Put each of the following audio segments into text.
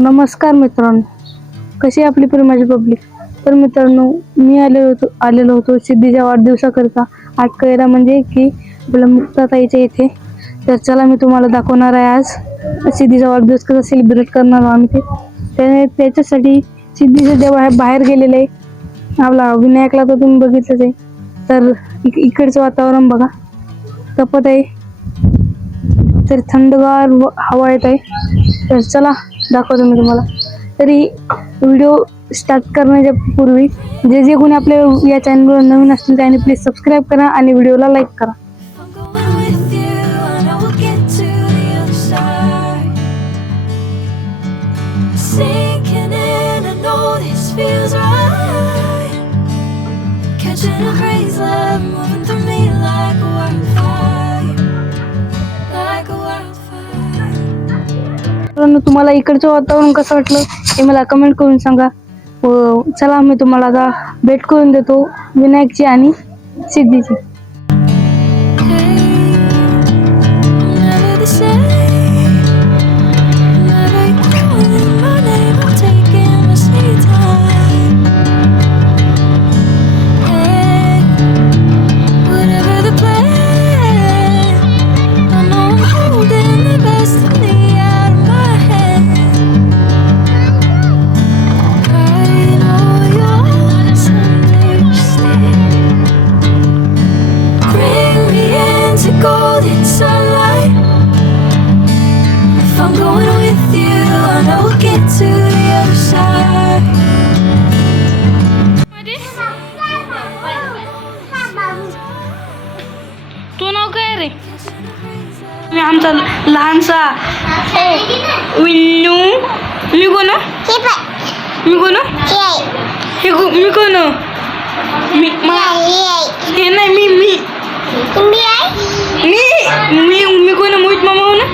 नमस्कार मित्रांनो, कशी आपली प्रेमाची पब्लिक. तर मित्रांनो, मी आलेलो होतो सिद्धीच्या वाढदिवसाकरता आटकळीला, म्हणजे की आपल्या मुक्ताताईच्या इथे. तर चला, मी तुम्हाला दाखवणार आहे आज सिद्धीचा वाढदिवस कसा सेलिब्रेट करणार आहोत आम्ही त्याच्यासाठी सिद्धी सध्या बाहेर गेलेले आहे. आपला विनायकला तर तुम्ही बघितलंच आहे. तर इकडचं वातावरण बघा, तपत आहे, तर थंडगार हवा येत आहे. तर चला दाखवतो मी तुम्हाला. तरी व्हिडिओ स्टार्ट करण्याच्या पूर्वी जे कोणी आपल्या या चॅनलवर नवीन असतील त्यांनी प्लीज सबस्क्राईब करा आणि व्हिडिओला लाईक करा. तुम्हाला इकडचं वातावरण कसं वाटलं हे मला कमेंट करून सांगा. चला, मी तुम्हाला आता भेट करून देतो विनायकची आणि सिद्धीची. तू नाव काय रे? मी आमचा लहानसा विन्नू. मी कोण? मी कोण? मी कोण? हे नाही, मी कोण? मोहित मामा हो ना?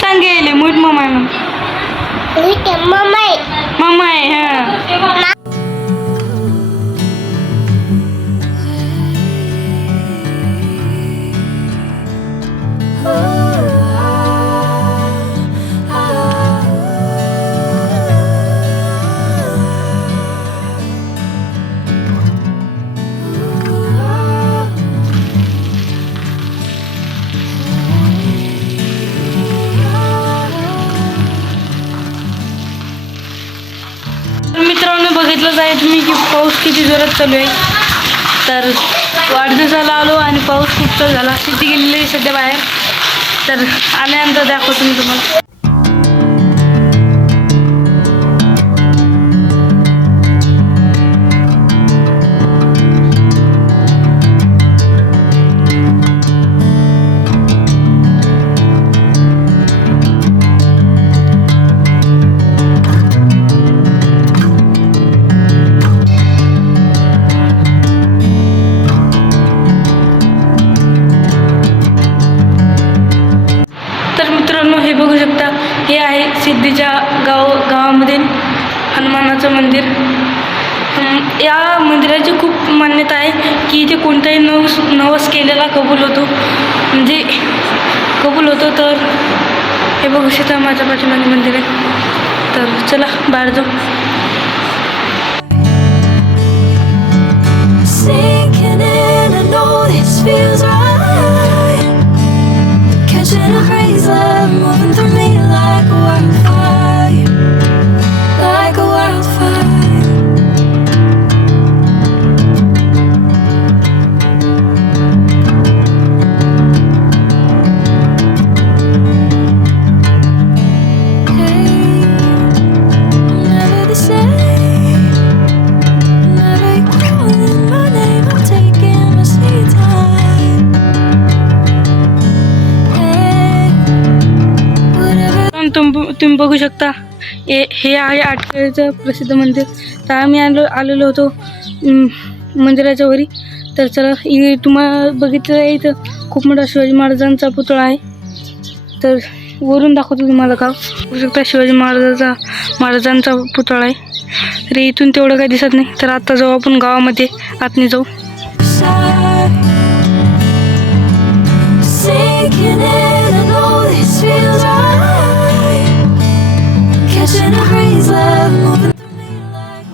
सांगेल मोहित मामा आहे म्हणून. मामा आहे. हा, मित्रांनो, बघितलंच आहे तुम्ही की पाऊस किती जोरात चालू आहे. तर वाढदिवसाला आलो आणि पाऊस खूप चालू झाला. सिद्धी गेलेली आहे सध्या बाहेर. तर आल्यानंतर दाखवतो मी तुम्हाला. हे बघू शकता, हे आहे सिद्धीच्या गावामधील हनुमानाचं मंदिर. या मंदिराची खूप मान्यता आहे की इथे कोणताही नवस केलेला कबूल होतो, म्हणजे कबूल होतो. तर हे बघू शकता, माझ्या पाठीमागे मंदिर आहे. तर चला बाहेर जाऊ. तुम्ही बघू शकता, हे आहे आटकळीचं प्रसिद्ध मंदिर. तर आम्ही आलेलो होतो मंदिराच्या वरी. तर चला, तुम्हाला बघितलं आहे इथं खूप मोठा शिवाजी महाराजांचा पुतळा आहे. तर वरून दाखवतो तुम्हाला. का बघू शकता, शिवाजी महाराजांचा पुतळा आहे. तर इथून तेवढं काही दिसत नाही. तर आता जाऊ आपण गावामध्ये, आतने जाऊ. Catching a breeze, love moving through me like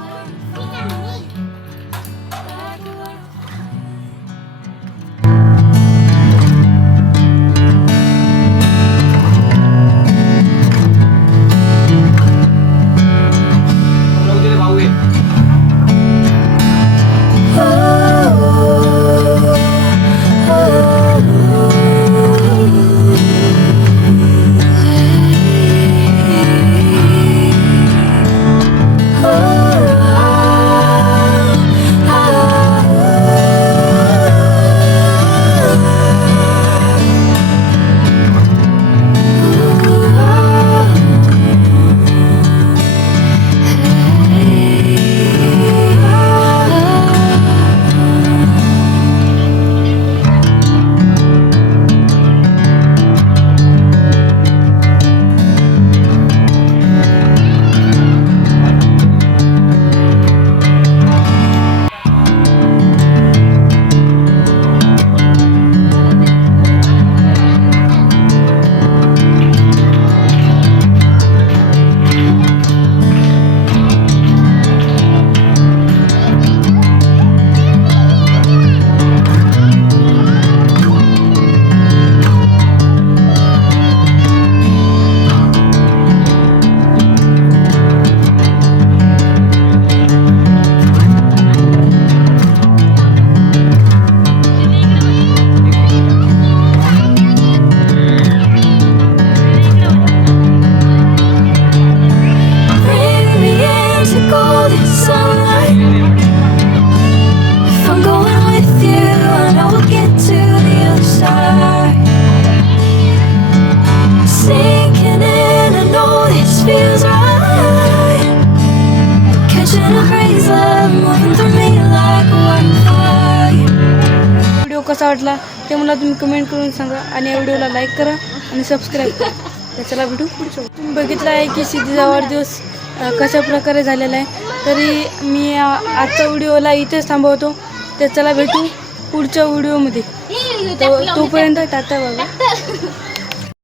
bring me into golden sunlight. If I'm going with you, I know we'll get to the other side. Sinking in, I know this feels right. Catching a breeze, love moving through me like a wildfire. Video कसा वाटला ते मला तुम्ही कमेंट करून सांगा आणि या व्हिडिओला लाईक करा आणि सबस्क्राईब करा. तर चला भेटू पुढच्या. तुम्ही बघितलं आहे की सिद्धीचा वाढदिवस कशा प्रकारे झालेला आहे. तरी मी आजचा व्हिडिओला इथेच थांबवतो. तर चला भेटू पुढच्या व्हिडिओमध्ये. तोपर्यंत टाटा बाबा.